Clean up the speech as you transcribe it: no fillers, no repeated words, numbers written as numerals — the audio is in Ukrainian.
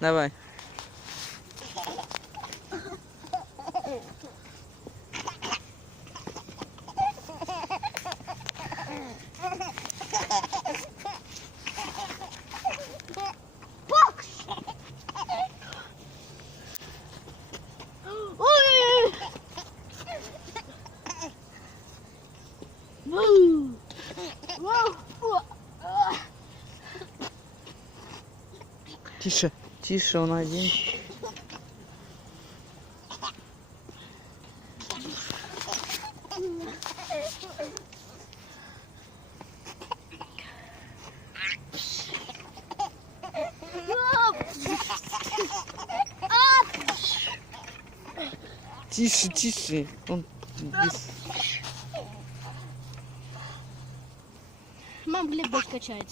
Давай. Тише, тише, он один. Тише, тише. Он без... Мам, блядь, качается.